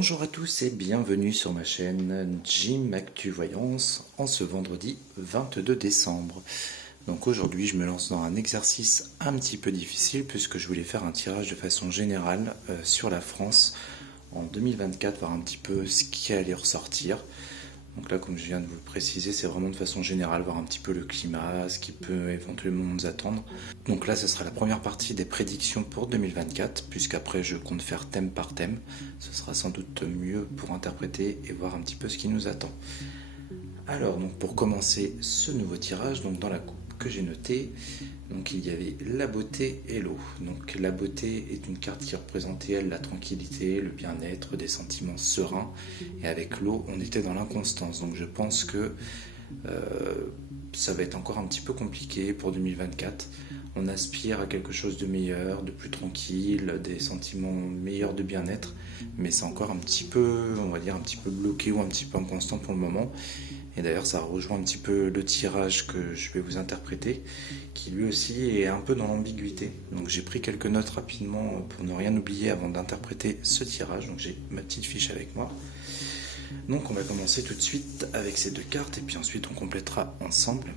Bonjour à tous et bienvenue sur ma chaîne Jim Actu Voyance en ce vendredi 22 décembre. Donc aujourd'hui je me lance dans un exercice un petit peu difficile puisque je voulais faire un tirage de façon générale sur la France en 2024, voir un petit peu ce qui allait ressortir. Donc là, comme je viens de vous le préciser, c'est vraiment de façon générale, voir un petit peu le climat, ce qui peut éventuellement nous attendre. Donc là, ce sera la première partie des prédictions pour 2024, puisqu'après je compte faire thème par thème. Ce sera sans doute mieux pour interpréter et voir un petit peu ce qui nous attend. Alors, donc pour commencer ce nouveau tirage, donc dans la coupe que j'ai notée, donc il y avait la beauté et l'eau. Donc la beauté est une carte qui représentait elle la tranquillité, le bien-être, des sentiments sereins. Et avec l'eau, on était dans l'inconstance. Donc je pense que ça va être encore un petit peu compliqué pour 2024. On aspire à quelque chose de meilleur, de plus tranquille, des sentiments meilleurs de bien-être, mais c'est encore un petit peu, on va dire, un petit peu bloqué ou un petit peu inconstant pour le moment. Et d'ailleurs, ça rejoint un petit peu le tirage que je vais vous interpréter, qui lui aussi est un peu dans l'ambiguïté. Donc j'ai pris quelques notes rapidement pour ne rien oublier avant d'interpréter ce tirage. Donc j'ai ma petite fiche avec moi. Donc on va commencer tout de suite avec ces deux cartes et puis ensuite on complétera ensemble.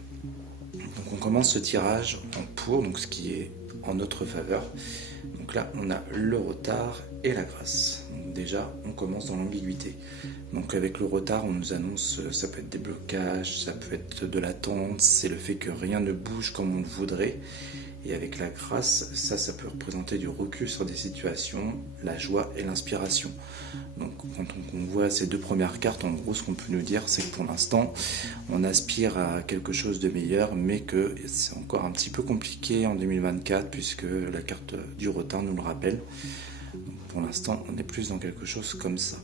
Donc on commence ce tirage en pour, donc ce qui est en notre faveur. Donc là on a le retard et la grâce. Donc déjà on commence dans l'ambiguïté. Donc avec le retard on nous annonce, ça peut être des blocages, ça peut être de l'attente, c'est le fait que rien ne bouge comme on le voudrait. Et avec la grâce, ça peut représenter du recul sur des situations, la joie et l'inspiration. Donc quand on voit ces deux premières cartes, en gros ce qu'on peut nous dire c'est que pour l'instant on aspire à quelque chose de meilleur, mais que c'est encore un petit peu compliqué en 2024 puisque la carte du retard nous le rappelle. Donc pour l'instant on est plus dans quelque chose comme ça.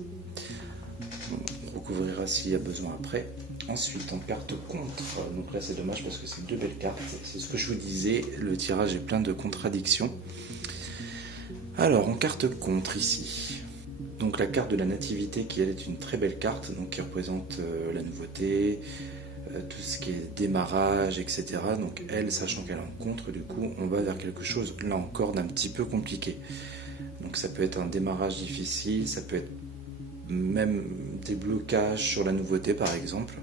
On recouvrira s'il y a besoin après. Ensuite, en carte contre, donc là c'est dommage parce que c'est deux belles cartes, c'est ce que je vous disais, le tirage est plein de contradictions. Alors, en carte contre ici, donc la carte de la nativité qui elle est une très belle carte, donc qui représente la nouveauté, tout ce qui est démarrage, etc. Donc elle, sachant qu'elle est en contre, du coup, on va vers quelque chose, là encore, d'un petit peu compliqué. Donc ça peut être un démarrage difficile, ça peut être même des blocages sur la nouveauté par exemple.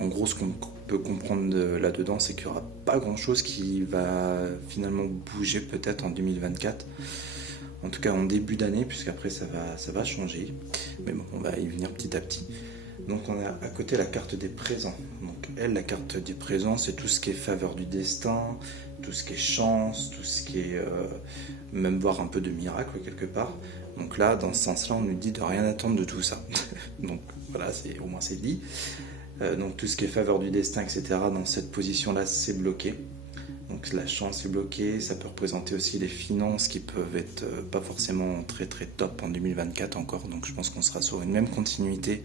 En gros, ce qu'on peut comprendre là-dedans, c'est qu'il n'y aura pas grand-chose qui va finalement bouger peut-être en 2024. En tout cas en début d'année, puisqu'après ça va changer. Mais bon, on va y venir petit à petit. Donc on a à côté la carte des présents. Donc elle, la carte des présents, c'est tout ce qui est faveur du destin, tout ce qui est chance, tout ce qui est même voir un peu de miracle quelque part. Donc là, dans ce sens-là, on nous dit de rien attendre de tout ça. Donc voilà, au moins c'est dit. Donc tout ce qui est faveur du destin, etc., dans cette position-là, c'est bloqué. Donc la chance est bloquée, ça peut représenter aussi les finances qui peuvent être pas forcément très très top en 2024 encore. Donc je pense qu'on sera sur une même continuité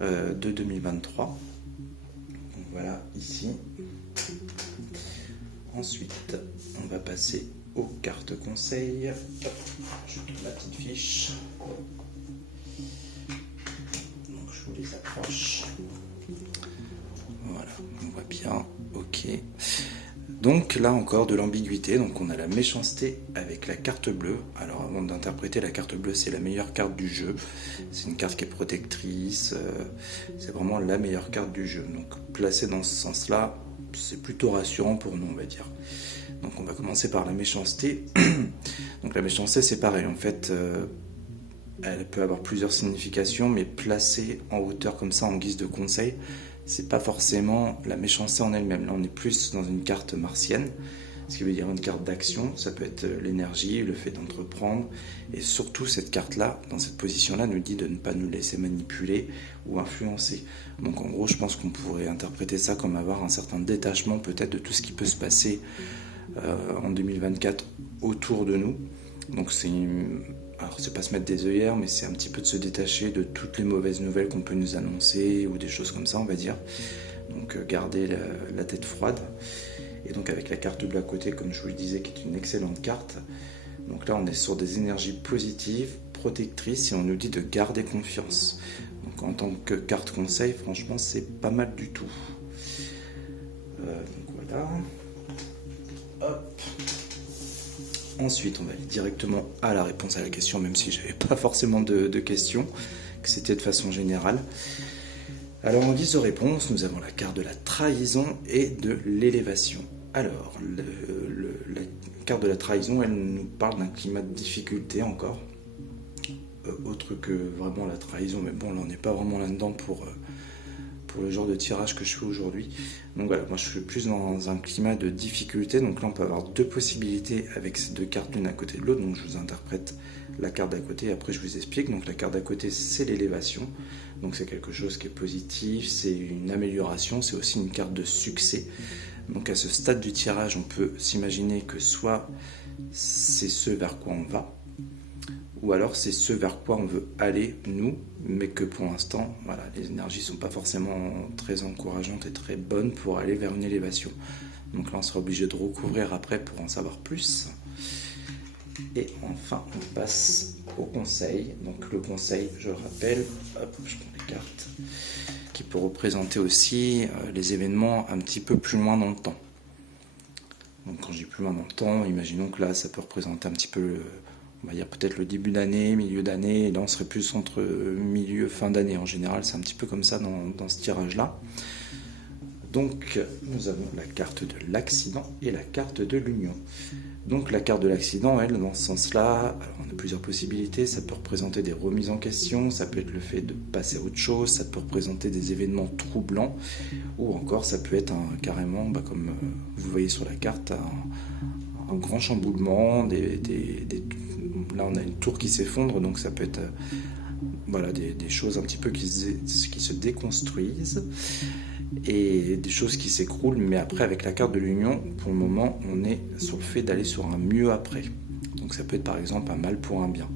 de 2023. Donc voilà, ici. Ensuite, on va passer aux cartes conseils. Je tourne la petite fiche. Donc je vous les approche. Voilà, on voit bien. Ok. Donc là encore de l'ambiguïté. Donc on a la méchanceté avec la carte bleue. Alors avant d'interpréter, la carte bleue c'est la meilleure carte du jeu. C'est une carte qui est protectrice. C'est vraiment la meilleure carte du jeu. Donc placée dans ce sens-là, c'est plutôt rassurant pour nous, on va dire. Donc on va commencer par la méchanceté. Donc la méchanceté c'est pareil, en fait elle peut avoir plusieurs significations, mais placée en hauteur comme ça en guise de conseil, c'est pas forcément la méchanceté en elle-même. Là on est plus dans une carte martienne, ce qui veut dire une carte d'action. Ça peut être l'énergie, le fait d'entreprendre, et surtout cette carte-là, dans cette position-là, nous dit de ne pas nous laisser manipuler ou influencer. Donc en gros, je pense qu'on pourrait interpréter ça comme avoir un certain détachement peut-être de tout ce qui peut se passer en 2024 autour de nous. Donc alors c'est pas se mettre des œillères, mais c'est un petit peu de se détacher de toutes les mauvaises nouvelles qu'on peut nous annoncer ou des choses comme ça, on va dire. Donc garder la tête froide. Et donc avec la carte bleue à côté, comme je vous le disais, qui est une excellente carte. Donc là on est sur des énergies positives, protectrices, et on nous dit de garder confiance. Donc en tant que carte conseil, franchement c'est pas mal du tout. Donc voilà. Hop. Ensuite, on va aller directement à la réponse à la question, même si j'avais pas forcément de questions, que c'était de façon générale. Alors, en guise de réponse, nous avons la carte de la trahison et de l'élévation. Alors, la carte de la trahison, elle nous parle d'un climat de difficulté encore. Autre que vraiment la trahison, mais bon, là, on n'est pas vraiment là-dedans pour le genre de tirage que je fais aujourd'hui. Donc voilà, moi je suis plus dans un climat de difficulté. Donc là on peut avoir deux possibilités avec ces deux cartes l'une à côté de l'autre. Donc je vous interprète la carte d'à côté et après je vous explique. Donc la carte d'à côté c'est l'élévation. Donc c'est quelque chose qui est positif, c'est une amélioration, c'est aussi une carte de succès. Donc à ce stade du tirage on peut s'imaginer que soit c'est ce vers quoi on va, ou alors c'est ce vers quoi on veut aller, nous, mais que pour l'instant, voilà, les énergies ne sont pas forcément très encourageantes et très bonnes pour aller vers une élévation. Donc là, on sera obligé de recouvrir après pour en savoir plus. Et enfin, on passe au conseil. Donc le conseil, je le rappelle, hop, je prends les cartes, qui peut représenter aussi les événements un petit peu plus loin dans le temps. Donc quand je dis plus loin dans le temps, imaginons que là, ça peut représenter un petit peu on va dire peut-être le début d'année, milieu d'année, et là on serait plus entre milieu, fin d'année. En général, c'est un petit peu comme ça dans ce tirage-là. Donc, nous avons la carte de l'accident et la carte de l'union. Donc, la carte de l'accident, elle, dans ce sens-là, alors on a plusieurs possibilités. Ça peut représenter des remises en question, ça peut être le fait de passer à autre chose, ça peut représenter des événements troublants, ou encore ça peut être carrément, comme vous voyez sur la carte, un grand chamboulement, là on a une tour qui s'effondre, donc ça peut être voilà, des choses un petit peu qui se déconstruisent et des choses qui s'écroulent, mais après avec la carte de l'union, pour le moment on est sur le fait d'aller sur un mieux après. Donc ça peut être par exemple un mal pour un bien.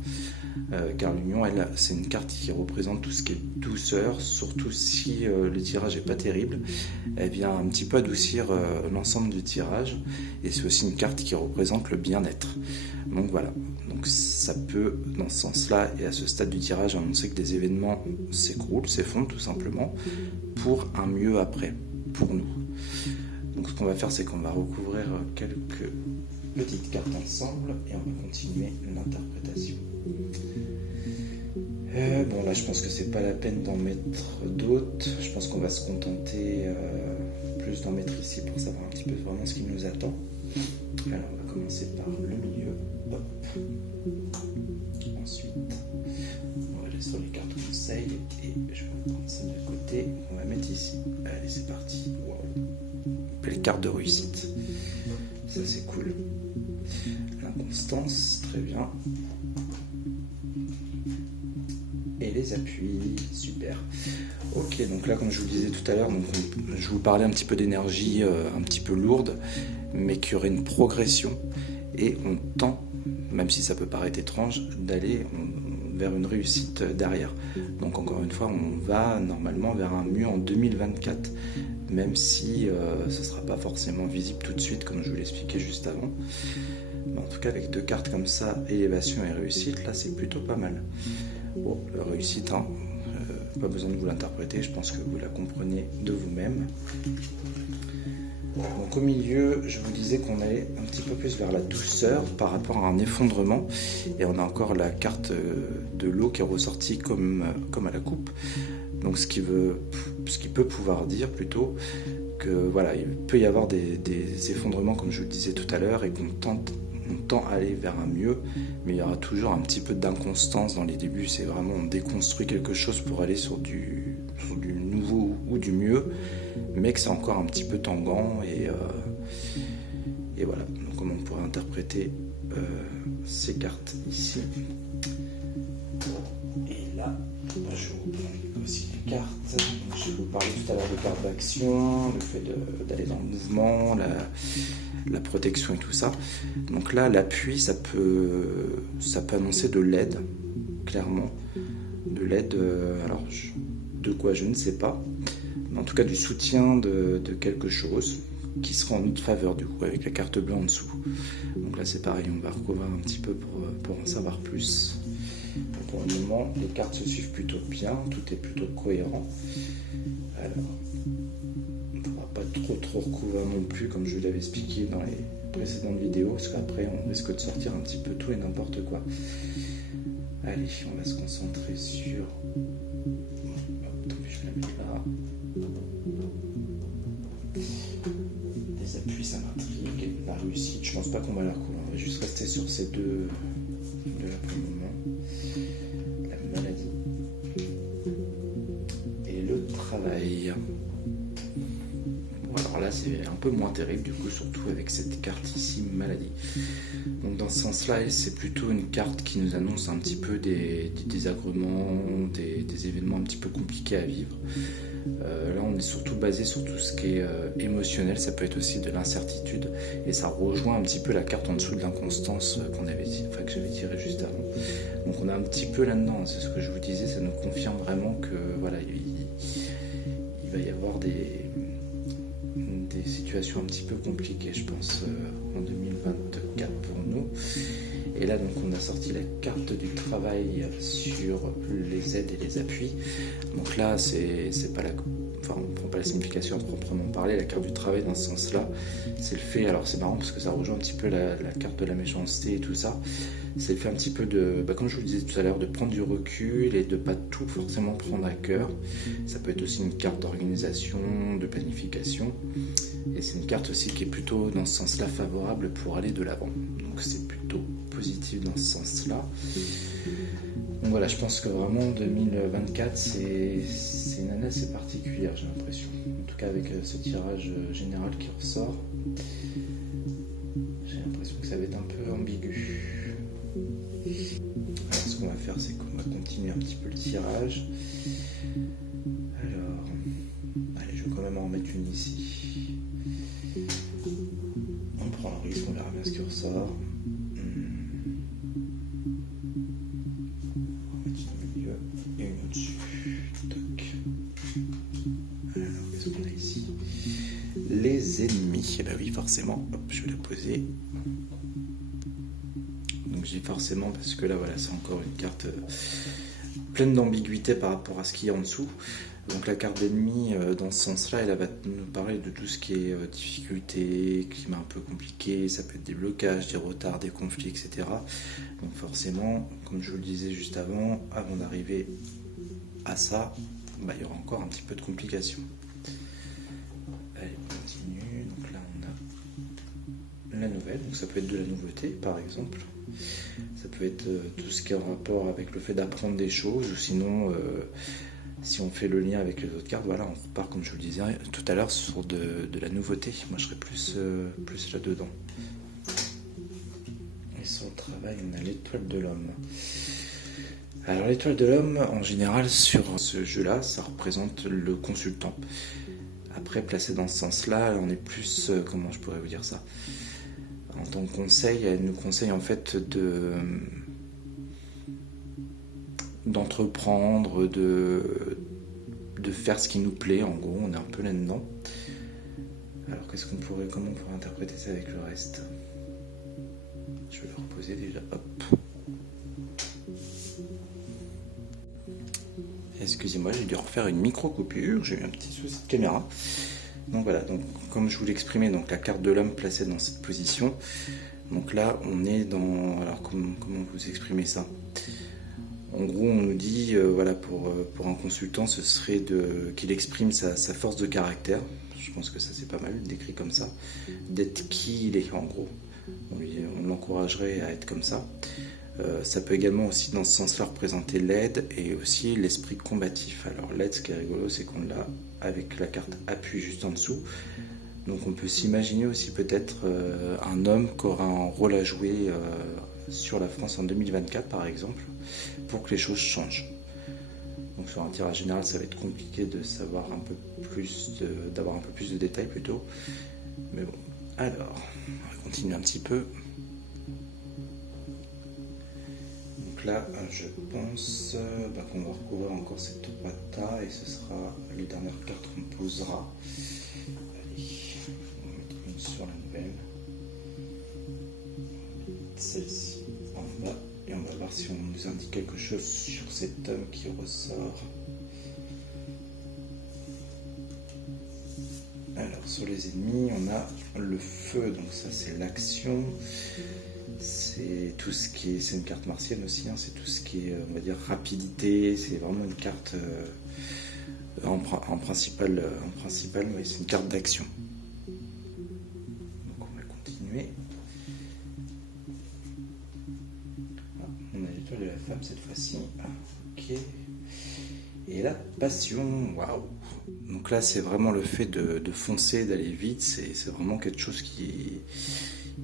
Car l'union, elle, c'est une carte qui représente tout ce qui est douceur, surtout si le tirage n'est pas terrible. Elle vient un petit peu adoucir l'ensemble du tirage, et c'est aussi une carte qui représente le bien-être. Donc voilà, donc ça peut, dans ce sens-là, et à ce stade du tirage, annoncer que des événements s'écroulent, s'effondrent tout simplement, pour un mieux après, pour nous. Donc ce qu'on va faire, c'est qu'on va recouvrir quelques petites cartes ensemble, et on va continuer l'interprétation. Bon là je pense que c'est pas la peine d'en mettre d'autres, je pense qu'on va se contenter plus d'en mettre ici pour savoir un petit peu vraiment ce qui nous attend. Alors on va commencer par le milieu, hop. Ensuite on va aller sur les cartes conseils et je vais prendre celle de côté, on va mettre ici. Allez c'est parti, wow. Les cartes de réussite, ça c'est cool. L'inconstance, très bien. Et les appuis, super. Ok, donc là, comme je vous le disais tout à l'heure, je vous parlais un petit peu d'énergie un petit peu lourde, mais qui aurait une progression. Et on tend, même si ça peut paraître étrange, d'aller vers une réussite derrière. Donc encore une fois, on va normalement vers un mieux en 2024, même si ce ne sera pas forcément visible tout de suite, comme je vous l'expliquais juste avant. Mais en tout cas, avec deux cartes comme ça, élévation et réussite, là, c'est plutôt pas mal. Bon, la réussite, pas besoin de vous l'interpréter, je pense que vous la comprenez de vous-même. Donc au milieu, je vous disais qu'on allait un petit peu plus vers la douceur par rapport à un effondrement. Et on a encore la carte de l'eau qui est ressortie comme à la coupe. Donc ce qui peut pouvoir dire plutôt que voilà, il peut y avoir des effondrements comme je vous le disais tout à l'heure et qu'on tend à aller vers un mieux, mais il y aura toujours un petit peu d'inconstance dans les débuts. C'est vraiment on déconstruit quelque chose pour aller sur du nouveau ou du mieux, mais que c'est encore un petit peu tanguant et voilà. Donc comment on pourrait interpréter ces cartes ici. Et là, je vous reprends aussi les cartes. Donc, je vous parlais tout à l'heure de cartes d'action, le fait d'aller dans le mouvement, la protection et tout ça. Donc là, l'appui, ça peut annoncer de l'aide, clairement. De l'aide, alors de quoi je ne sais pas. Mais en tout cas, du soutien de quelque chose qui sera en notre faveur, du coup, avec la carte bleue en dessous. Donc là, c'est pareil, on va recouvrir un petit peu pour en savoir plus. Donc, pour le moment, les cartes se suivent plutôt bien, tout est plutôt cohérent. Alors, on ne pourra pas trop trop recouvert non plus, comme je vous l'avais expliqué dans les précédentes vidéos, parce qu'après on risque de sortir un petit peu tout et n'importe quoi. Allez, on va se concentrer sur... Hop, je vais la mettre là. Les appuis, ça m'intrigue. La réussite, je pense pas qu'on va la recouvrir. On va juste rester sur ces deux là pour le moment. La maladie et le travail. Bon, alors là, c'est un peu moins terrible, du coup, surtout avec cette carte ici, maladie. Donc dans ce sens-là, c'est plutôt une carte qui nous annonce un petit peu des désagréments, des événements un petit peu compliqués à vivre. Là, on est surtout basé sur tout ce qui est émotionnel, ça peut être aussi de l'incertitude, et ça rejoint un petit peu la carte en dessous de l'inconstance que j'avais tirée juste avant. Donc on est un petit peu là-dedans, c'est ce que je vous disais, ça nous confirme vraiment que voilà, il va y avoir des situations un petit peu compliquées, je pense, en 2024 pour nous. Et là, donc, on a sorti la carte du travail sur les aides et les appuis. Donc là, c'est pas on ne prend pas la signification à proprement parler. La carte du travail, dans ce sens-là, c'est le fait... Alors, c'est marrant parce que ça rejoint un petit peu la carte de la méchanceté et tout ça. C'est le fait un petit peu de... comme je vous le disais tout à l'heure, de prendre du recul et de pas tout forcément prendre à cœur. Ça peut être aussi une carte d'organisation, de planification. Et c'est une carte aussi qui est plutôt, dans ce sens-là, favorable pour aller de l'avant. Donc, c'est plutôt positif dans ce sens-là. Donc voilà, je pense que vraiment 2024, c'est une année assez particulière, j'ai l'impression. En tout cas, avec ce tirage général qui ressort, j'ai l'impression que ça va être un peu ambigu. Alors, ce qu'on va faire, c'est qu'on va continuer un petit peu le tirage. Alors, allez, je vais quand même en remettre une ici. On prend le risque, on verra bien ce qui ressort. Les ennemis, et ben oui, forcément, hop, je vais la poser. Donc j'ai forcément parce que là voilà, c'est encore une carte pleine d'ambiguïté par rapport à ce qu'il y a en dessous. Donc la carte d'ennemi, dans ce sens-là, elle va nous parler de tout ce qui est difficulté, climat un peu compliqué, ça peut être des blocages, des retards, des conflits, etc. Donc forcément, comme je vous le disais juste avant d'arriver à ça, il y aura encore un petit peu de complications. Allez, on continue. Donc là, on a la nouvelle. Donc ça peut être de la nouveauté, par exemple. Ça peut être tout ce qui est en rapport avec le fait d'apprendre des choses, ou sinon, si on fait le lien avec les autres cartes, voilà, on repart, comme je vous le disais tout à l'heure, sur de la nouveauté. Moi, je serais plus là-dedans. Et sur le travail, on a l'étoile de l'homme. Alors l'étoile de l'homme, en général, sur ce jeu-là, ça représente le consultant. Après, placé dans ce sens-là, on est plus... comment je pourrais vous dire ça ? En tant que conseil, elle nous conseille en fait d'entreprendre, de faire ce qui nous plaît, en gros, on est un peu là-dedans. Alors comment on pourrait interpréter ça avec le reste ? Je vais le reposer déjà, hop. Excusez-moi, j'ai dû refaire une micro-coupure, j'ai eu un petit souci de caméra. Donc voilà, donc, comme je vous l'exprimais, donc la carte de l'homme placée dans cette position. Donc là, on est dans... Alors comment vous exprimez ça ? En gros, on nous dit, voilà, pour un consultant, ce serait qu'il exprime sa force de caractère. Je pense que ça, c'est pas mal, décrit comme ça. D'être qui il est, en gros. On l'encouragerait à être comme ça. Ça peut également aussi dans ce sens-là représenter l'aide et aussi l'esprit combatif. Alors l'aide, ce qui est rigolo, c'est qu'on l'a avec la carte appui juste en dessous. Donc on peut s'imaginer aussi peut-être un homme qui aura un rôle à jouer sur la France en 2024 par exemple, pour que les choses changent. Donc sur un tirage général, ça va être compliqué de savoir d'avoir un peu plus de détails plutôt. Mais bon, alors, on va continuer un petit peu. Là, je pense qu'on va recouvrir encore ces trois tas et ce sera les dernières cartes qu'on posera. Allez, on va mettre une sur la nouvelle. Celle-ci en bas et on va voir si on nous indique quelque chose sur cet homme qui ressort. Alors, sur les ennemis, on a le feu, donc ça c'est l'action. C'est tout ce qui est, c'est une carte martienne aussi, hein, c'est tout ce qui est, on va dire, rapidité. C'est vraiment une carte en principal, oui, c'est une carte d'action. Donc on va continuer. Ah, on a l'étoile de la femme cette fois-ci. Ah, ok. Et la passion, waouh. Donc là, c'est vraiment le fait de foncer, d'aller vite. C'est vraiment quelque chose qui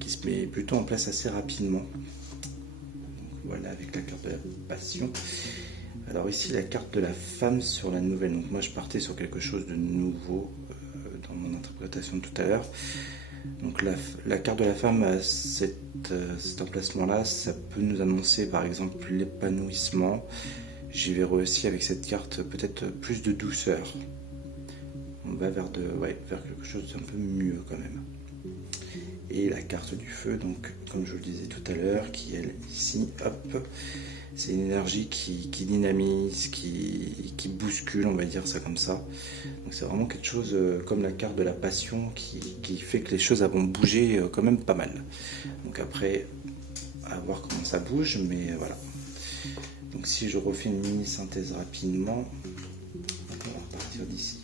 se met plutôt en place assez rapidement. Donc voilà, avec la carte de la passion. Alors ici, la carte de la femme sur la nouvelle. Donc moi, je partais sur quelque chose de nouveau dans mon interprétation de tout à l'heure. Donc la carte de la femme, cet emplacement-là, ça peut nous annoncer par exemple l'épanouissement. J'y verrai aussi avec cette carte peut-être plus de douceur. On va vers quelque chose d'un peu mieux quand même. Et la carte du feu, donc comme je vous le disais tout à l'heure, qui est ici, hop, c'est une énergie qui dynamise, qui bouscule, on va dire ça comme ça. Donc c'est vraiment quelque chose comme la carte de la passion qui fait que les choses vont bouger quand même pas mal. Donc après, à voir comment ça bouge, mais voilà. Donc si je refais une mini synthèse rapidement, on va repartir d'ici.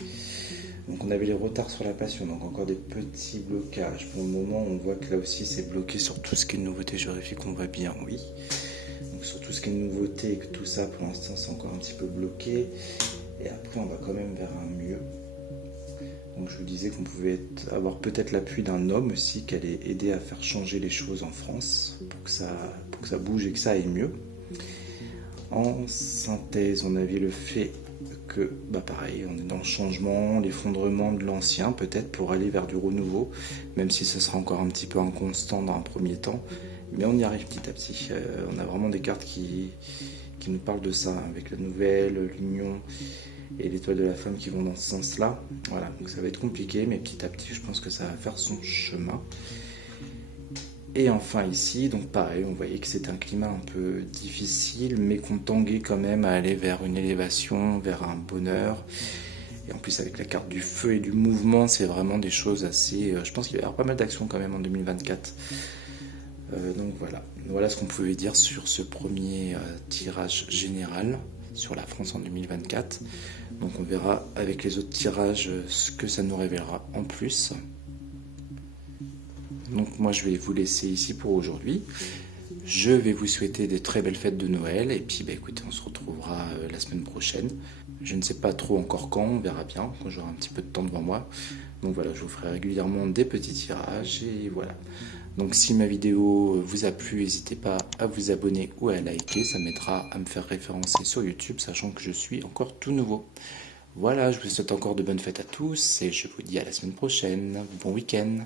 Donc on avait les retards sur la passion, donc encore des petits blocages. Pour le moment, on voit que là aussi c'est bloqué sur tout ce qui est nouveauté. Je vérifie qu'on va bien, oui. Donc sur tout ce qui est nouveauté et que tout ça, pour l'instant, c'est encore un petit peu bloqué. Et après, on va quand même vers un mieux. Donc je vous disais qu'on pouvait avoir peut-être l'appui d'un homme aussi qui allait aider à faire changer les choses en France pour que ça bouge et que ça aille mieux. En synthèse, on avait le fait que, pareil, on est dans le changement, l'effondrement de l'ancien peut-être pour aller vers du renouveau, même si ce sera encore un petit peu inconstant dans un premier temps, mais on y arrive petit à petit. On a vraiment des cartes qui nous parlent de ça, avec la nouvelle, l'union et l'étoile de la femme qui vont dans ce sens-là. Voilà, donc ça va être compliqué, mais petit à petit, je pense que ça va faire son chemin. Et enfin ici, donc pareil, on voyait que c'était un climat un peu difficile, mais qu'on tanguait quand même à aller vers une élévation, vers un bonheur. Et en plus avec la carte du feu et du mouvement, c'est vraiment des choses assez... je pense qu'il va y avoir pas mal d'actions quand même en 2024. Donc voilà ce qu'on pouvait dire sur ce premier tirage général sur la France en 2024. Donc on verra avec les autres tirages ce que ça nous révélera en plus. Donc moi je vais vous laisser ici pour aujourd'hui. Je vais vous souhaiter des très belles fêtes de Noël et puis écoutez, on se retrouvera la semaine prochaine. Je ne sais pas trop encore quand, on verra bien, quand j'aurai un petit peu de temps devant moi. Donc voilà, je vous ferai régulièrement des petits tirages et voilà. Donc si ma vidéo vous a plu, n'hésitez pas à vous abonner ou à liker, ça m'aidera à me faire référencer sur YouTube, sachant que je suis encore tout nouveau. Voilà, je vous souhaite encore de bonnes fêtes à tous et je vous dis à la semaine prochaine. Bon week-end.